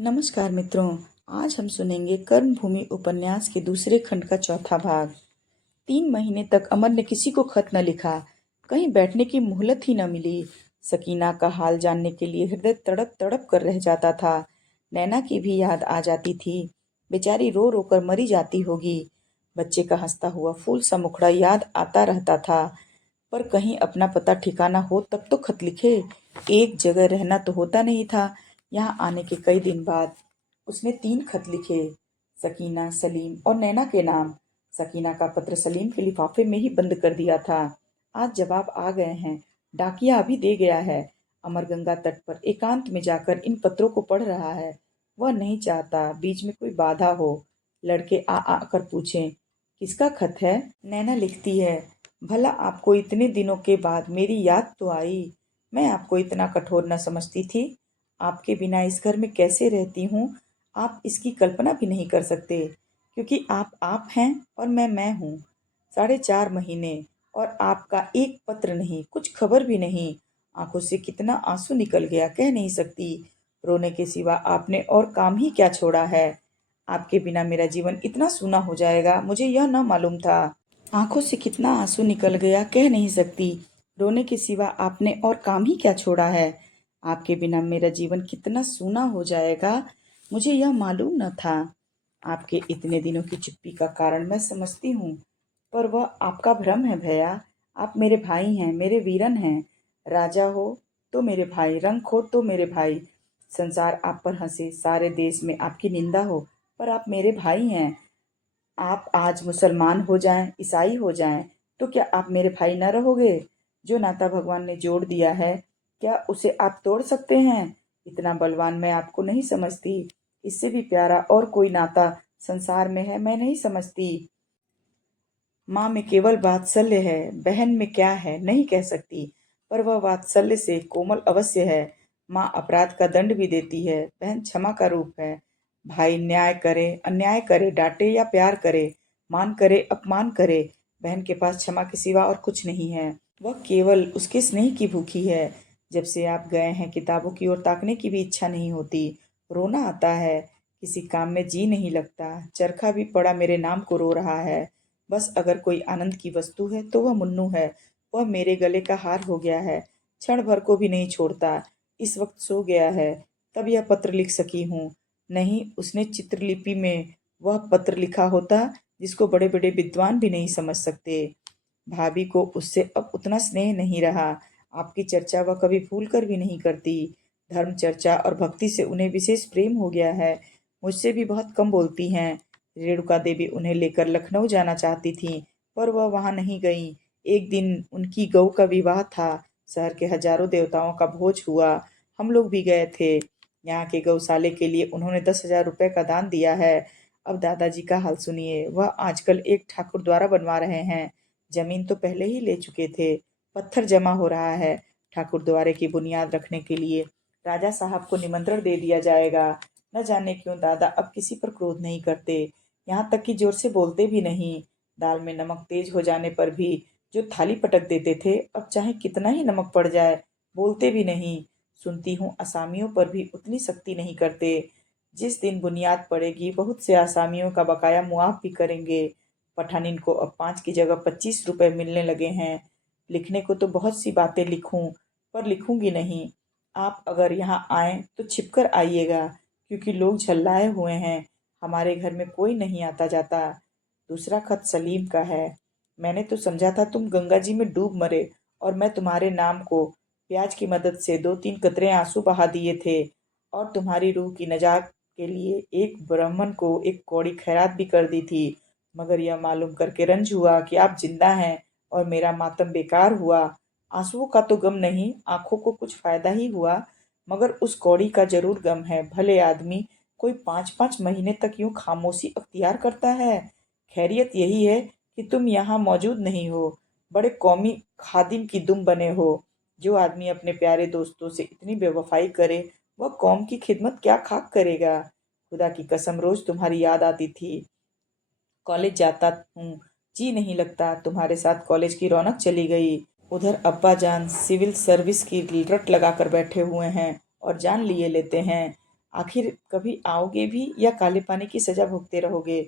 नमस्कार मित्रों। आज हम सुनेंगे कर्मभूमि उपन्यास के दूसरे खंड का चौथा भाग। 3 महीने तक अमर ने किसी को खत न लिखा, कहीं बैठने की मोहलत ही न मिली। सकीना का हाल जानने के लिए हृदय तड़प तड़प कर रह जाता था। नैना की भी याद आ जाती थी, बेचारी रो रो कर मरी जाती होगी। बच्चे का हंसता हुआ फूल सा मुखड़ा याद आता रहता था, पर कहीं अपना पता ठिकाना हो तब तो खत लिखे। एक जगह रहना तो होता नहीं था। यहाँ आने के कई दिन बाद उसने 3 खत लिखे, सकीना, सलीम और नैना के नाम। सकीना का पत्र सलीम के लिफाफे में ही बंद कर दिया था। आज जवाब आ गए हैं, डाकिया अभी दे गया है। अमर गंगा तट पर एकांत में जाकर इन पत्रों को पढ़ रहा है। वह नहीं चाहता बीच में कोई बाधा हो। लड़के आ आकर पूछें, किसका खत है? नैना लिखती है, भला आपको इतने दिनों के बाद मेरी याद तो आई। मैं आपको इतना कठोर न समझती थी। आपके बिना इस घर में कैसे रहती हूँ, आप इसकी कल्पना भी नहीं कर सकते, क्योंकि आप हैं और मैं हूँ। 4.5 महीने और आपका एक पत्र नहीं, कुछ खबर भी नहीं। आंखों से कितना आंसू निकल गया कह नहीं सकती। रोने के सिवा आपने और काम ही क्या छोड़ा है? आपके बिना मेरा जीवन इतना सूना हो जाएगा, मुझे यह न मालूम था। आंखों से कितना आंसू निकल गया कह नहीं सकती। रोने के सिवा आपने और काम ही क्या छोड़ा है? आपके बिना मेरा जीवन कितना सूना हो जाएगा, मुझे यह मालूम न था। आपके इतने दिनों की चुप्पी का कारण मैं समझती हूँ, पर वह आपका भ्रम है भैया। आप मेरे भाई हैं, मेरे वीरन हैं। राजा हो तो मेरे भाई, रंक हो तो मेरे भाई। संसार आप पर हंसे, सारे देश में आपकी निंदा हो, पर आप मेरे भाई हैं। आप आज मुसलमान हो जाएं, ईसाई हो जाएं, तो क्या आप मेरे भाई न रहोगे? जो नाता भगवान ने जोड़ दिया है, क्या उसे आप तोड़ सकते हैं? इतना बलवान मैं आपको नहीं समझती। इससे भी प्यारा और कोई नाता संसार में है मैं नहीं समझती। माँ में केवल वात्सल्य है, बहन में क्या है नहीं कह सकती, पर वह वात्सल्य से कोमल अवश्य है। माँ अपराध का दंड भी देती है, बहन क्षमा का रूप है। भाई न्याय करे अन्याय करे, डांटे या प्यार करे, मान करे अपमान करे, बहन के पास क्षमा के सिवा और कुछ नहीं है। वह केवल उसके स्नेह की भूखी है। जब से आप गए हैं किताबों की ओर ताकने की भी इच्छा नहीं होती। रोना आता है, किसी काम में जी नहीं लगता। चरखा भी पड़ा मेरे नाम को रो रहा है। बस अगर कोई आनंद की वस्तु है तो वह मुन्नू है। वह मेरे गले का हार हो गया है, क्षण भर को भी नहीं छोड़ता। इस वक्त सो गया है, तब यह पत्र लिख सकी हूँ। नहीं, उसने चित्रलिपि में वह पत्र लिखा होता जिसको बड़े बड़े विद्वान भी नहीं समझ सकते। भाभी को उससे अब उतना स्नेह नहीं रहा। आपकी चर्चा वह कभी भूल कर भी नहीं करती। धर्म चर्चा और भक्ति से उन्हें विशेष प्रेम हो गया है। मुझसे भी बहुत कम बोलती हैं। रेणुका देवी उन्हें लेकर लखनऊ जाना चाहती थी, पर वह वहां नहीं गई। एक दिन उनकी गऊ का विवाह था। शहर के हजारों देवताओं का भोज हुआ, हम लोग भी गए थे। यहाँ के गौशाले के लिए उन्होंने 10,000 रुपए का दान दिया है। अब दादाजी का हाल सुनिए। वह आजकल एक ठाकुर द्वारा बनवा रहे हैं। जमीन तो पहले ही ले चुके थे, पत्थर जमा हो रहा है। ठाकुर द्वारे की बुनियाद रखने के लिए राजा साहब को निमंत्रण दे दिया जाएगा। न जाने क्यों दादा अब किसी पर क्रोध नहीं करते, यहाँ तक कि जोर से बोलते भी नहीं। दाल में नमक तेज हो जाने पर भी जो थाली पटक देते थे, अब चाहे कितना ही नमक पड़ जाए बोलते भी नहीं। सुनती हूँ असामियों पर भी उतनी सख्ती नहीं करते। जिस दिन बुनियाद पड़ेगी बहुत से आसामियों का बकाया मुआफ भी करेंगे। पठानिन को अब 5 की जगह 25 रुपए मिलने लगे हैं। लिखने को तो बहुत सी बातें लिखूं, पर लिखूंगी नहीं। आप अगर यहाँ आए तो छिपकर आइएगा, क्योंकि लोग झल्लाए हुए हैं। हमारे घर में कोई नहीं आता जाता। दूसरा खत सलीम का है। मैंने तो समझा था तुम गंगा जी में डूब मरे और मैं तुम्हारे नाम को प्याज की मदद से 2-3 कतरे आंसू बहा दिए थे, और तुम्हारी रूह की नजात के लिए एक ब्राह्मण को एक कौड़ी खैरात भी कर दी थी। मगर यह मालूम करके रंज हुआ कि आप जिंदा हैं और मेरा मातम बेकार हुआ। आंसुओं का तो गम नहीं, आंखों को कुछ फायदा ही हुआ, मगर उस कौड़ी का जरूर गम है। भले आदमी कोई 5-5 महीने तक यूं खामोशी अख्तियार करता है। खैरियत यही है कि तुम यहाँ मौजूद नहीं हो। बड़े कौमी खादिम की दुम बने हो। जो आदमी अपने प्यारे दोस्तों से इतनी बेवफाई करे, वह कौम की खिदमत क्या खाक करेगा। खुदा की कसम रोज तुम्हारी याद आती थी। कॉलेज जाता हूँ, जी नहीं लगता। तुम्हारे साथ कॉलेज की रौनक चली गई। उधर अब्बा जान सिविल सर्विस की रट लगाकर बैठे हुए हैं और जान लिए लेते हैं। आखिर कभी आओगे भी या काले पानी की सजा भुगते रहोगे?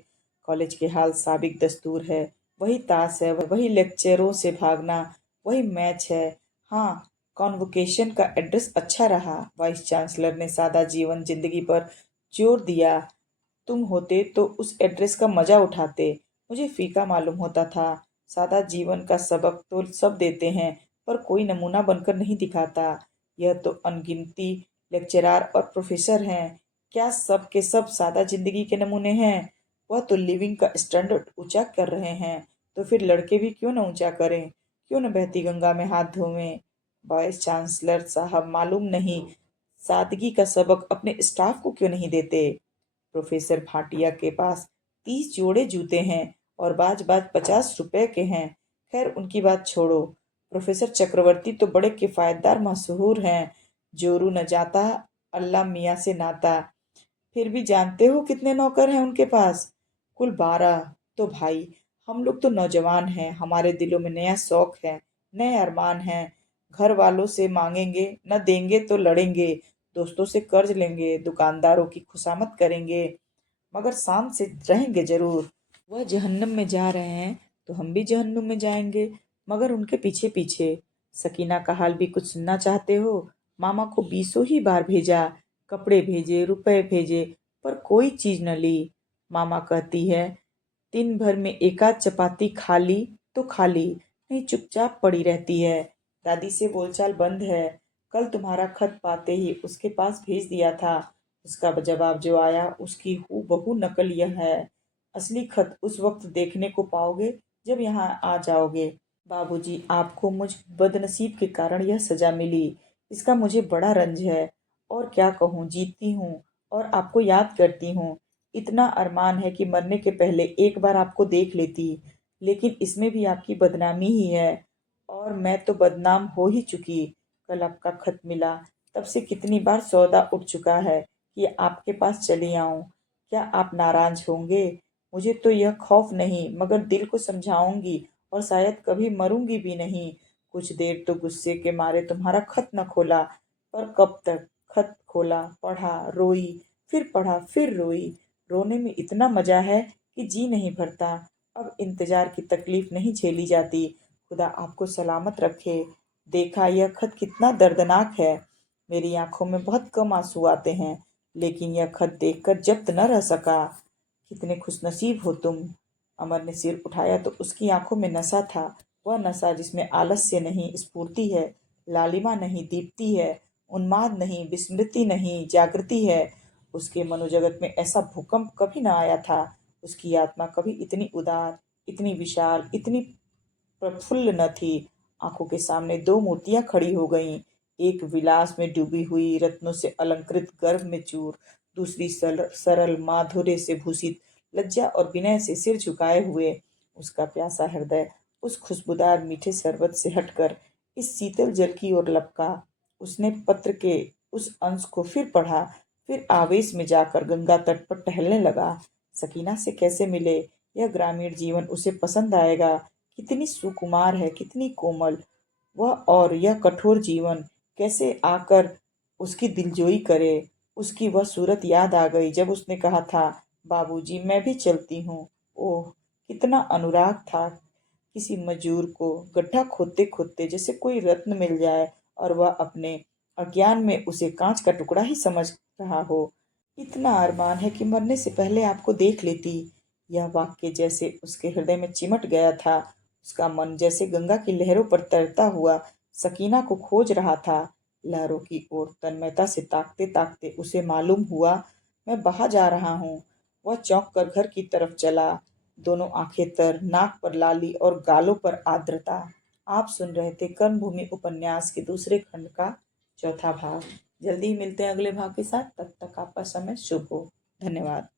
कॉलेज के हाल साबिक दस्तूर है, वही ताश है, वही लेक्चरों से भागना, वही मैच है। हाँ, कॉन्वोकेशन का एड्रेस अच्छा रहा। वाइस चांसलर ने सादा जीवन जिंदगी पर जोर दिया। तुम होते तो उस एड्रेस का मजा उठाते। मुझे फीका मालूम होता था। सादा जीवन का सबक तो सब देते हैं, पर कोई नमूना बनकर नहीं दिखाता। यह तो अनगिनती लेक्चरार और प्रोफेसर हैं। क्या सब के सब सादा जिंदगी के नमूने हैं? वह तो लिविंग का स्टैंडर्ड ऊंचा कर रहे हैं, तो फिर लड़के भी क्यों न ऊंचा करें? क्यों न बहती गंगा में हाथ धोवें? वाइस चांसलर साहब मालूम नहीं सादगी का सबक अपने स्टाफ को क्यों नहीं देते? प्रोफेसर भाटिया के पास 30 जोड़े जूते हैं और बाज बाज 50 रुपए के हैं। खैर उनकी बात छोड़ो। प्रोफेसर चक्रवर्ती तो बड़े किफायतदार मशहूर हैं। जोरू न जाता अल्लाह मियाँ से नाता। फिर भी जानते हो कितने नौकर हैं उनके पास? कुल 12। तो भाई हम लोग तो नौजवान हैं, हमारे दिलों में नया शौक है, नए अरमान हैं। घर वालों से मांगेंगे, न देंगे तो लड़ेंगे, दोस्तों से कर्ज लेंगे, दुकानदारों की खुशामद करेंगे, मगर शान से रहेंगे जरूर। वह जहन्नम में जा रहे हैं तो हम भी जहन्नुम में जाएंगे, मगर उनके पीछे पीछे। सकीना का हाल भी कुछ सुनना चाहते हो? मामा को बीसों ही बार भेजा, कपड़े भेजे, रुपए भेजे, पर कोई चीज न ली। मामा कहती है दिन भर में एकाध चपाती खा ली तो खा ली, नहीं चुपचाप पड़ी रहती है। दादी से बोलचाल बंद है। कल तुम्हारा खत पाते ही उसके पास भेज दिया था। उसका जवाब जो आया उसकी हूबहू नकल यह है। असली खत उस वक्त देखने को पाओगे जब यहाँ आ जाओगे। बाबूजी, आपको मुझ बदनसीब के कारण यह सजा मिली, इसका मुझे बड़ा रंज है। और क्या कहूँ, जीती हूँ और आपको याद करती हूँ। इतना अरमान है कि मरने के पहले एक बार आपको देख लेती, लेकिन इसमें भी आपकी बदनामी ही है। और मैं तो बदनाम हो ही चुकी। कल आपका खत मिला, तब से कितनी बार सौदा उठ चुका है कि आपके पास चली आऊं। क्या आप नाराज होंगे? मुझे तो यह खौफ नहीं, मगर दिल को समझाऊंगी और शायद कभी मरूंगी भी नहीं। कुछ देर तो गुस्से के मारे तुम्हारा खत न खोला, पर कब तक? खत खोला, पढ़ा, रोई, फिर पढ़ा, फिर रोई। रोने में इतना मजा है कि जी नहीं भरता। अब इंतजार की तकलीफ नहीं झेली जाती। खुदा आपको सलामत रखे। देखा यह खत कितना दर्दनाक है। मेरी आंखों में बहुत कम आंसू आते हैं, लेकिन यह खत देखकर जब्त न रह सका। कितने खुशनसीब हो तुम। अमर ने सिर उठाया तो उसकी आंखों में नशा था। वह नशा जिसमें आलस्य नहीं, स्फूर्ति है, लालिमा नहीं, दीप्ति है, उन्माद नहीं, विस्मृति नहीं, जागृति है। उसके मनोजगत में ऐसा भूकंप कभी न आया था। उसकी आत्मा कभी इतनी उदार, इतनी विशाल, इतनी प्रफुल्ल न थी। आंखों के सामने दो मूर्तियां खड़ी हो गईं। एक विलास में डूबी हुई, रत्नों से अलंकृत, गर्भ में चूर। दूसरी सरल माधुर्य से भूषित, लज्जा और विनय से सिर झुकाए हुए। उसका प्यासा हृदय उस खुशबूदार मीठे शरबत से हटकर इस शीतल जल की ओर लपका। उसने पत्र के उस अंश को फिर पढ़ा, फिर आवेश में जाकर गंगा तट पर टहलने लगा। सकीना से कैसे मिले? यह ग्रामीण जीवन उसे पसंद आएगा। कितनी सुकुमार है, कितनी कोमल वह, और यह कठोर जीवन कैसे आकर उसकी दिलजोई करे। उसकी वह सूरत याद आ गई जब उसने कहा था, बाबूजी मैं भी चलती हूँ। ओह, कितना अनुराग था। किसी मजूर को गड्ढा खोदते खोदते जैसे कोई रत्न मिल जाए और वह अपने अज्ञान में उसे कांच का टुकड़ा ही समझ रहा हो। इतना अरमान है कि मरने से पहले आपको देख लेती। यह वाक्य जैसे उसके हृदय में चिमट गया था। उसका मन जैसे गंगा की लहरों पर तैरता हुआ सकीना को खोज रहा था। लहरों की ओर तन्मयता से ताकते ताकते उसे मालूम हुआ, मैं बहा जा रहा हूँ। वह चौंक कर घर की तरफ चला। दोनों आंखें तर, नाक पर लाली और गालों पर आर्द्रता। आप सुन रहे थे कर्मभूमि उपन्यास के दूसरे खंड का चौथा भाग। जल्दी ही मिलते हैं अगले भाग के साथ। तब तक आपका समय शुभ हो। धन्यवाद।